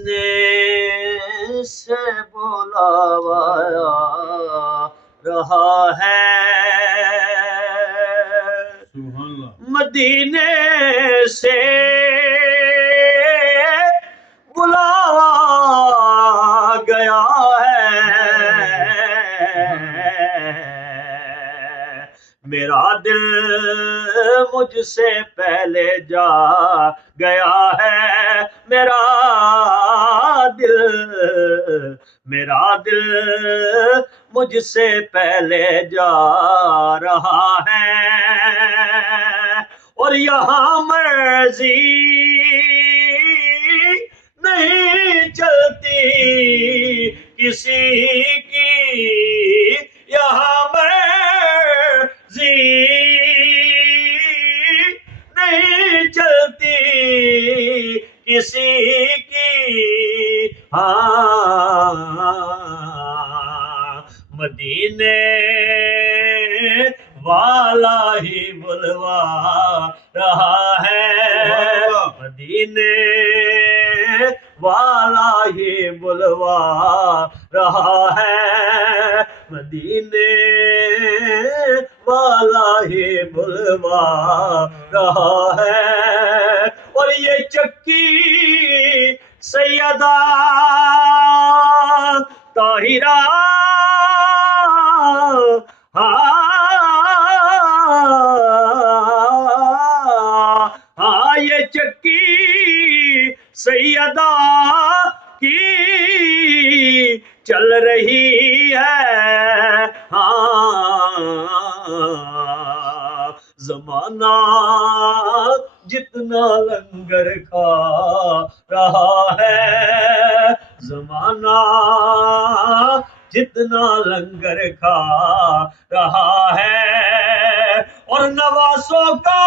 मदीने से बुलावा रहा है, मदीने से बुलावा गया है। मेरा दिल मुझसे पहले जा गया है, मेरा दिल मुझसे पहले जा रहा है। और यहाँ मर्जी नहीं चलती किसी की, यहाँ मर्जी नहीं चलती किसी की। हाँ, मदीने वाला ही बुलवा रहा है, मदीने वाला ही बुलवा रहा है, मदीने वाला ही बुलवा रहा है। और ये चक्की सैयदा ताहिरा, हाँ ये चक्की सैयदा की चल रही है। हाँ, जमाना जितना लंगर खा रहा है, जमाना जितना लंगर खा रहा है। और नवासों का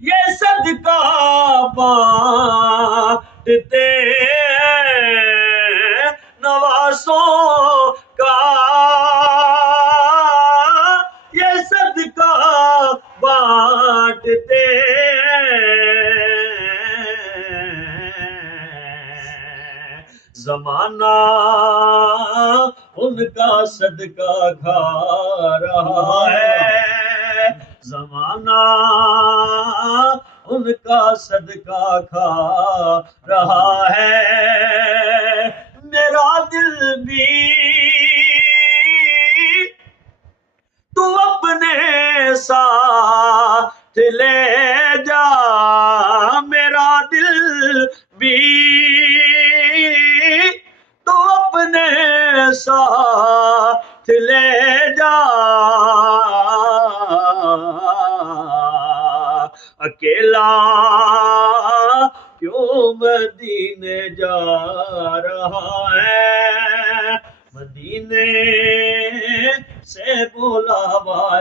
ये सदका बांटते हैं, नवासों का ये सदका बांटते ज़माना उनका सदका खा रहा है, ज़माना उनका सदका खा रहा है। मेरा दिल भी तू अपने साथ ले जा, मेरा दिल भी तू अपने साथ ले जा। अकेला क्यों मदीने जा रहा है, मदीने से बुलावा